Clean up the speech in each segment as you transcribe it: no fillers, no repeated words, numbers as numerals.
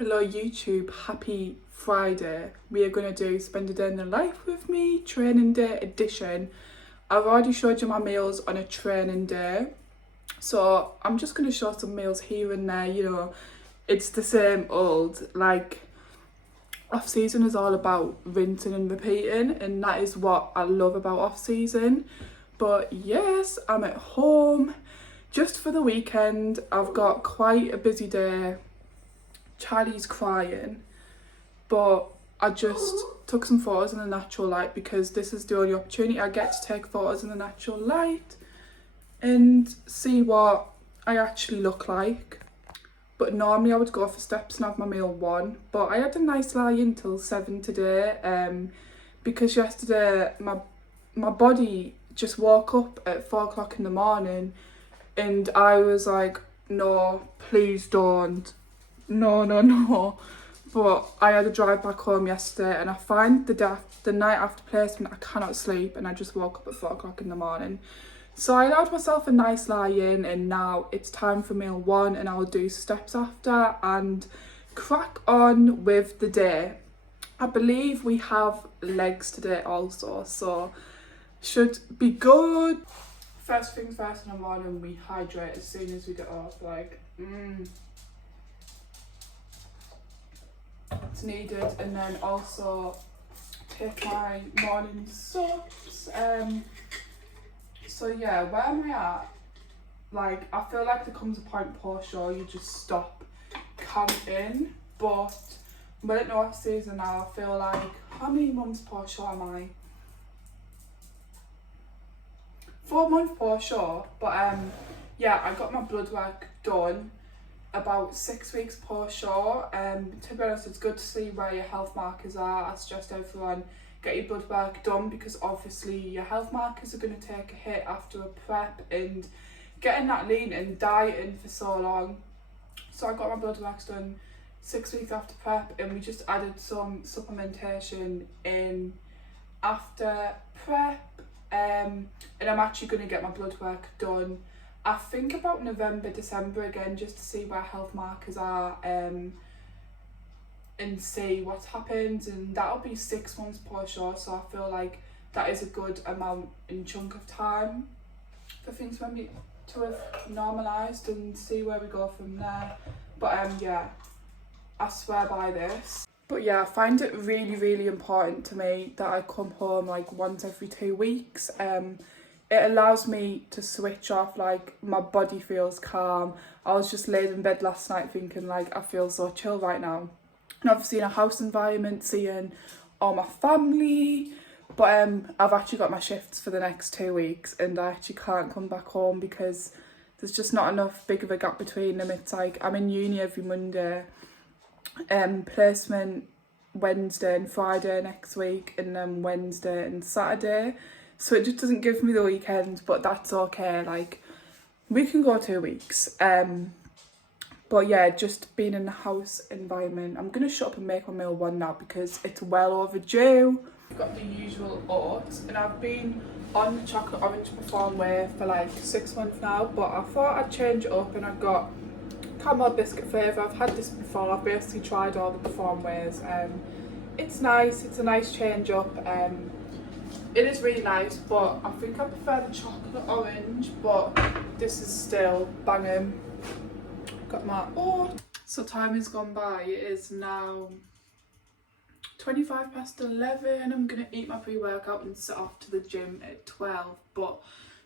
Hello YouTube, happy Friday. We are going to do spend a day in the life with me, training day edition. I've already showed you my meals on a training day. So I'm just going to show some meals here and there, it's the same old, like off season is all about rinsing and repeating, and that is what I love about off season. But yes, I'm at home just for the weekend. I've got quite a busy day. Charlie's crying, but I just took some photos in the natural light because this is the only opportunity I get to take photos in the natural light and see what I actually look like. But normally I would go for steps and have my meal one, but I had a nice lie in till 7 today because yesterday my body just woke up at 4 o'clock in the morning and I was like, no, please don't. No. But I had a drive back home yesterday and I find the night after placement I cannot sleep and I just woke up at 4 o'clock in the morning. So I allowed myself a nice lie in and now it's time for meal one and I'll do steps after and crack on with the day. I believe we have legs today also, so should be good. First things first in the morning, we hydrate as soon as we get off, it's needed, and then also take my morning soaps. So yeah, where am I at? Like, I feel like there comes a point post show you just stop counting, but I'm at off season now. I feel like, how many months post show am I? 4 months post show, but yeah, I got my blood work done about 6 weeks post show. To be honest, it's good to see where your health markers are. I suggest everyone get your blood work done because obviously your health markers are going to take a hit after a prep and getting that lean and dieting for so long. So I got my blood works done 6 weeks after prep and we just added some supplementation in after prep, and I'm actually going to get my blood work done I think about November, December again, just to see where health markers are and see what's happened, and that'll be 6 months post show, so I feel like that is a good amount and chunk of time for things maybe to have normalised and see where we go from there. But yeah, I swear by this. But yeah, I find it really important to me that I come home like once every 2 weeks. It allows me to switch off, like my body feels calm. I was just laid in bed last night thinking like I feel so chill right now. And obviously in a house environment, seeing all my family. But I've actually got my shifts for the next 2 weeks and I actually can't come back home because there's just not enough big of a gap between them. It's like I'm in uni every Monday, placement Wednesday and Friday next week, and then Wednesday and Saturday. So it just doesn't give me the weekend, but that's okay. Like, we can go 2 weeks. But yeah, just being in the house environment. I'm going to shut up and make my meal one now because it's well overdue. I've got the usual oats and I've been on the chocolate orange Perform Way for like 6 months now, but I thought I'd change it up and I got caramel biscuit flavour. I've had this before. I've basically tried all the Perform Ways. It's nice. It's a nice change up. It is really nice, but I think I prefer the chocolate orange, but this is still banging. Got my So time has gone by. It is now 25 past 11. I'm going to eat my pre-workout and set off to the gym at 12, but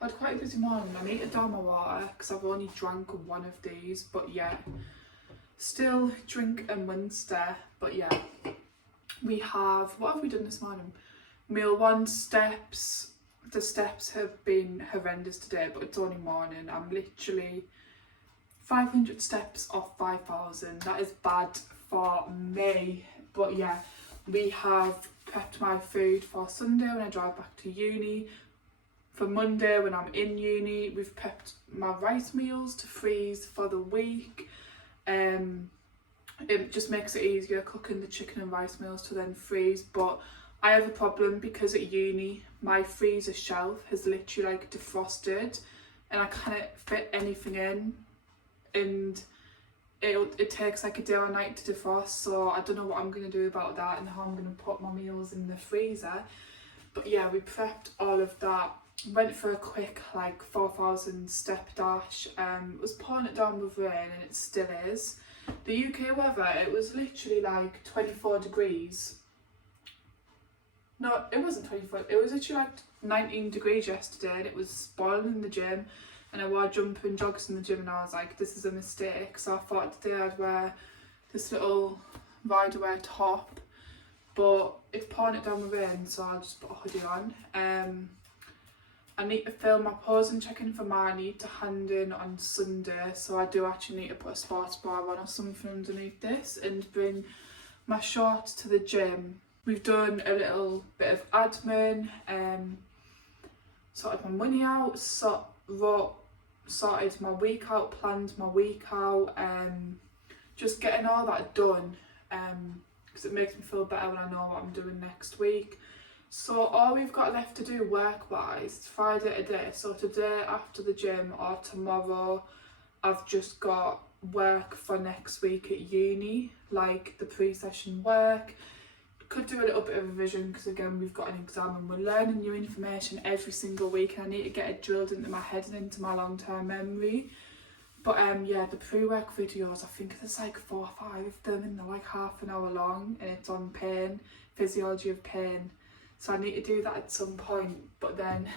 I had quite a busy morning. I need to down my water because I've only drank one of these, but yeah, still drink a Munster. But yeah, we have, what have we done this morning? Meal one, steps. The steps have been horrendous today, but it's only morning. I'm literally 500 steps off 5,000. That is bad for me. But yeah, we have prepped my food for Sunday when I drive back to uni. For Monday when I'm in uni, we've prepped my rice meals to freeze for the week. It just makes it easier cooking the chicken and rice meals to then freeze, but I have a problem because at uni my freezer shelf has literally like defrosted and I can't fit anything in, and it takes like a day or night to defrost, so I don't know what I'm going to do about that and how I'm going to put my meals in the freezer. But yeah, we prepped all of that, went for a quick like 4,000 step dash. It was pouring it down with rain and it still is. The UK weather, it was literally like 24 degrees. No, it wasn't 24, it was literally like 19 degrees yesterday and it was boiling in the gym, and I wore a jumper and joggers in the gym and I was like, this is a mistake. So I thought today I'd wear this little rider wear top, but it's pouring it down with rain, so I'll just put a hoodie on. I need to film my pose and check in for my need to hand in on Sunday, so I do actually need to put a sports bra on or something underneath this and bring my shorts to the gym. We've done a little bit of admin, sorted my money out, sorted my week out, planned my week out, just getting all that done, because it makes me feel better when I know what I'm doing next week. So all we've got left to do work-wise, it's Friday today, so today after the gym or tomorrow I've just got work for next week at uni, like the pre-session work. Could do a little bit of revision because again we've got an exam and we're learning new information every single week and I need to get it drilled into my head and into my long-term memory. But yeah, the pre-work videos, I think there's like 4 or 5 of them and they're like half an hour long and it's on pain, physiology of pain. So I need to do that at some point, but then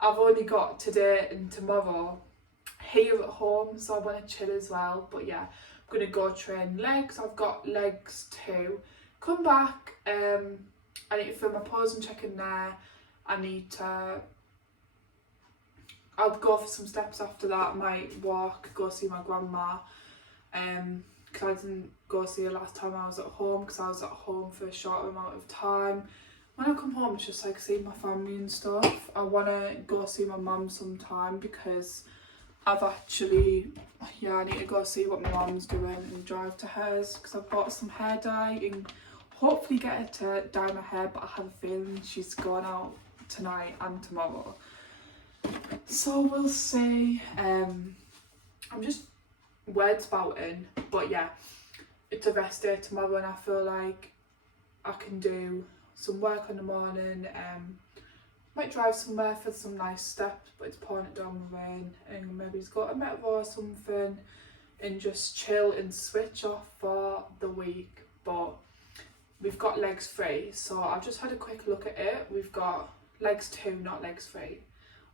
I've only got today and tomorrow here at home, so I want to chill as well. But yeah, I'm going to go train legs. I've got legs too. Come back, I need to film my pose and check in there. I'll go for some steps after that. I might walk, go see my grandma, because I didn't go see her last time I was at home, because I was at home for a short amount of time. When I come home, it's just like seeing my family and stuff. I want to go see my mum sometime because I've actually, yeah, I need to go see what my mum's doing and drive to hers because I've bought some hair dye and hopefully get her to dye my hair, but I have a feeling she's going out tonight and tomorrow. So we'll see. I'm just words spouting, but yeah, it's a rest day tomorrow and I feel like I can do some work in the morning, might drive somewhere for some nice steps, but it's pouring it down with rain, and maybe just go to Metro or something and just chill and switch off for the week. But we've got legs free, so I've just had a quick look at it. We've got legs 2, not legs 3.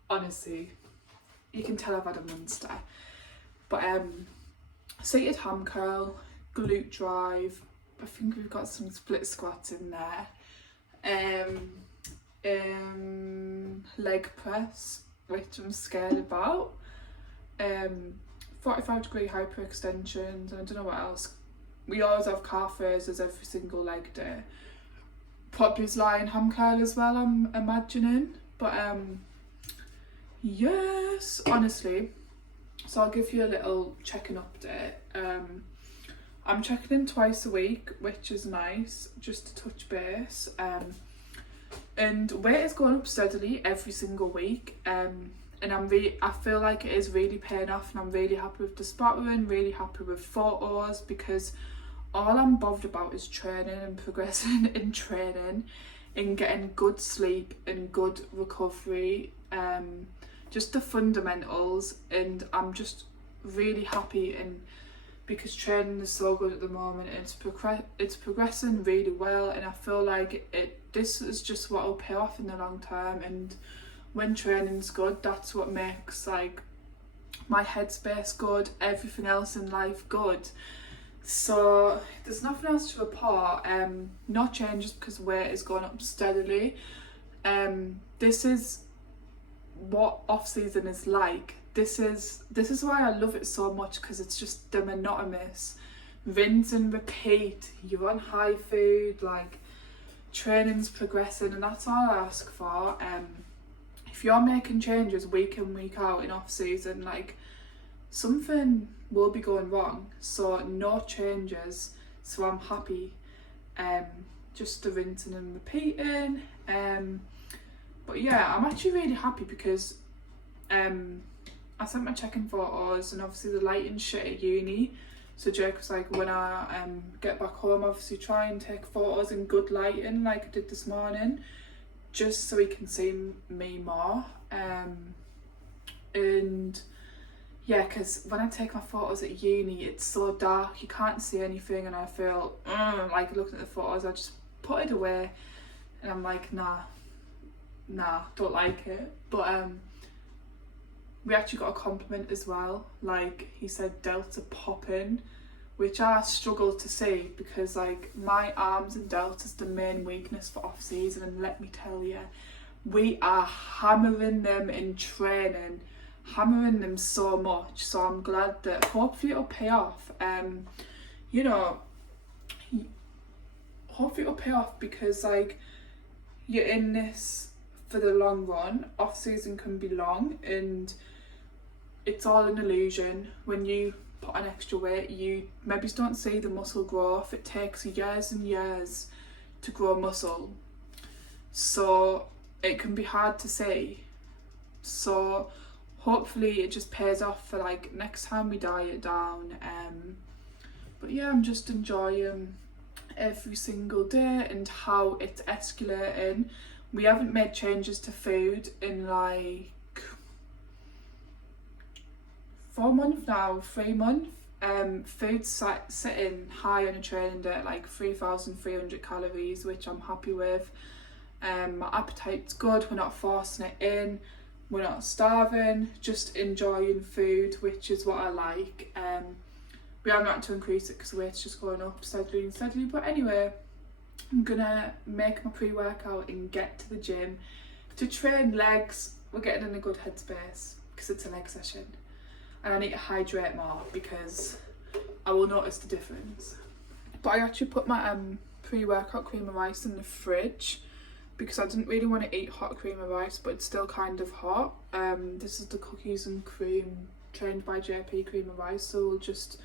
Honestly, you can tell I've had a monster. But seated ham curl, glute drive, I think we've got some split squats in there. Leg press, which I'm scared about. 45-degree hyperextensions, and I don't know what else. We always have calf raises every single leg day. Probably lying ham curl as well, I'm imagining. But yes, honestly. So I'll give you a little check-in update. I'm checking in twice a week, which is nice, just to touch base. And weight is going up steadily every single week. And I feel like it is really paying off, and I'm really happy with the sparring, really happy with photos, because all I'm bothered about is training and progressing in training and getting good sleep and good recovery, just the fundamentals. And I'm just really happy, and because training is so good at the moment, and it's progressing really well, and I feel like this is just what will pay off in the long term. And when training's good, that's what makes like my headspace good, everything else in life good. So there's nothing else to report. No changes because weight is going up steadily. This is what off season is like. This is why I love it so much, because it's just the monotonous rinse and repeat. You're on high food, like training's progressing, and that's all I ask for. If you're making changes week in, week out in off season, like something will be going wrong. So no changes, so I'm happy. Just the rinsing and repeating. But yeah, I'm actually really happy because I sent my check-in photos, and obviously the lighting's shit at uni, So Jake was like, when I get back home, obviously try and take photos in good lighting like I did this morning, just so he can see me more. And yeah, because when I take my photos at uni, it's so dark, you can't see anything, and I feel like looking at the photos, I just put it away, and I'm like, nah, don't like it. But we actually got a compliment as well. Like, he said delts are popping, which I struggle to see, because like my arms and delts is the main weakness for off season, and let me tell you, we are hammering them in training, hammering them so much. So I'm glad that hopefully it'll pay off. You know, hopefully it'll pay off, because like you're in this for the long run. Off season can be long, and it's all an illusion. When you put on extra weight, you maybe don't see the muscle growth. It takes years and years to grow muscle, so it can be hard to see. So hopefully it just pays off for like next time we diet down. But yeah, I'm just enjoying every single day and how it's escalating. We haven't made changes to food in like 4 months now, 3 months. Food's sitting high on a training day at like 3,300 calories, which I'm happy with. My appetite's good, we're not forcing it in, we're not starving, just enjoying food, which is what I like. We haven't had to increase it because the weight's just going up steadily and steadily. But anyway, I'm gonna make my pre-workout and get to the gym to train legs. We're getting in a good headspace because it's a leg session, and I need to hydrate more because I will notice the difference. But I actually put my pre-workout cream of rice in the fridge because I didn't really want to eat hot cream of rice, but it's still kind of hot. This is the cookies and cream trained by JP cream of rice, so we'll just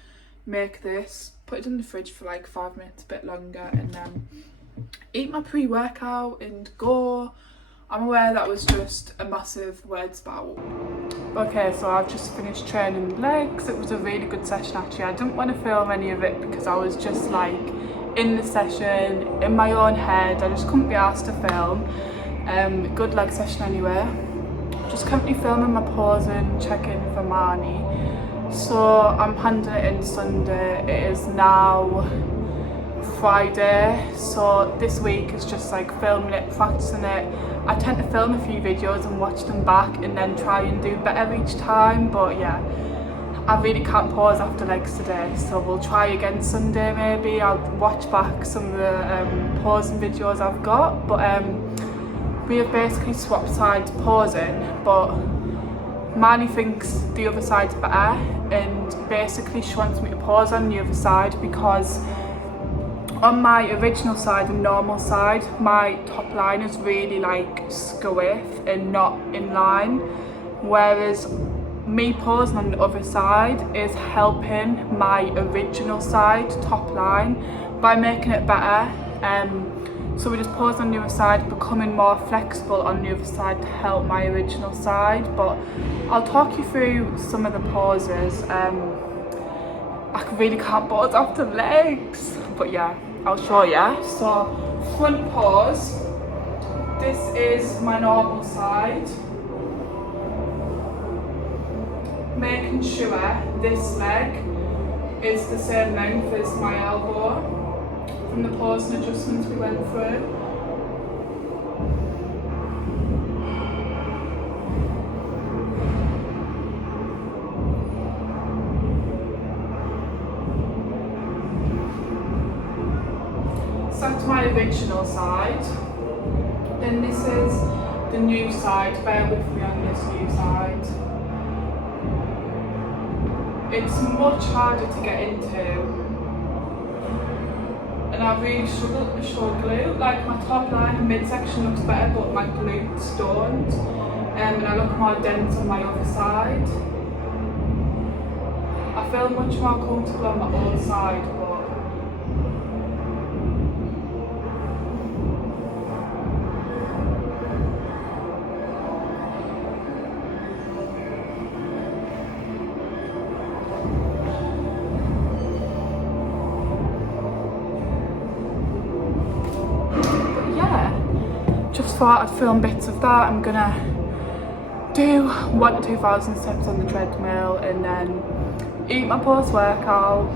make this, put it in the fridge for like 5 minutes, a bit longer, and then eat my pre-workout and go. I'm aware that was just a massive word spout. Okay, so I've just finished training legs. It was a really good session actually. I didn't want to film any of it because I was just like in the session, in my own head. I just couldn't be asked to film. Good leg session anyway. Just currently filming my posing, checking for Marnie. So I'm handing it in Sunday. It is now Friday, so this week is just like filming it, practicing it. I tend to film a few videos and watch them back and then try and do better each time, but yeah, I really can't pose after legs today, so we'll try again Sunday maybe. I'll watch back some of the posing videos I've got, but we have basically swapped sides posing, but Marnie thinks the other side's better, and basically she wants me to pose on the other side because on my original side, the normal side, my top line is really like squiff and not in line, whereas me posing on the other side is helping my original side top line by making it better. So we just pose on the other side, becoming more flexible on the other side to help my original side. But I'll talk you through some of the poses. I really can't pose after legs, but yeah, I'll show you. So front pose, this is my normal side. Making sure this leg is the same length as my elbow from the pose and adjustments we went through. So that's my original side. Then this is the new side. Bear with me on this new side. It's much harder to get into, and I really struggle with my short glute. Like my top line and midsection looks better, but my glutes don't. And I look more dense on my other side. I feel much more comfortable on my own side, but just thought I'd film bits of that. I'm gonna do 1,000 to 2,000 steps on the treadmill and then eat my post-workout.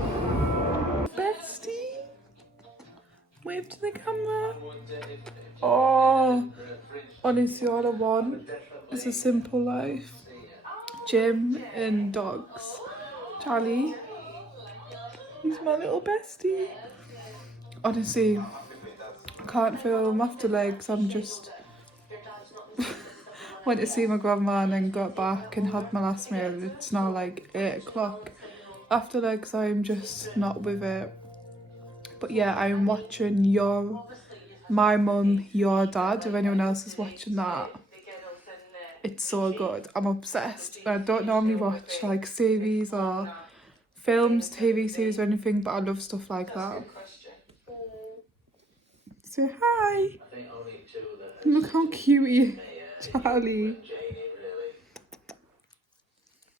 Bestie, wave to the camera. Oh, honestly, all I want is a simple life. Gym and dogs. Charlie, he's my little bestie. Honestly, I can't film after legs. I'm just went to see my grandma and then got back and had my last meal. It's now like 8 o'clock. After legs, I'm just not with it. But yeah, I'm watching My Mum, Your Dad. If anyone else is watching that, it's so good. I'm obsessed. I don't normally watch like series or films, TV series or anything, but I love stuff like that. Say hi. Look how cute he is, Charlie.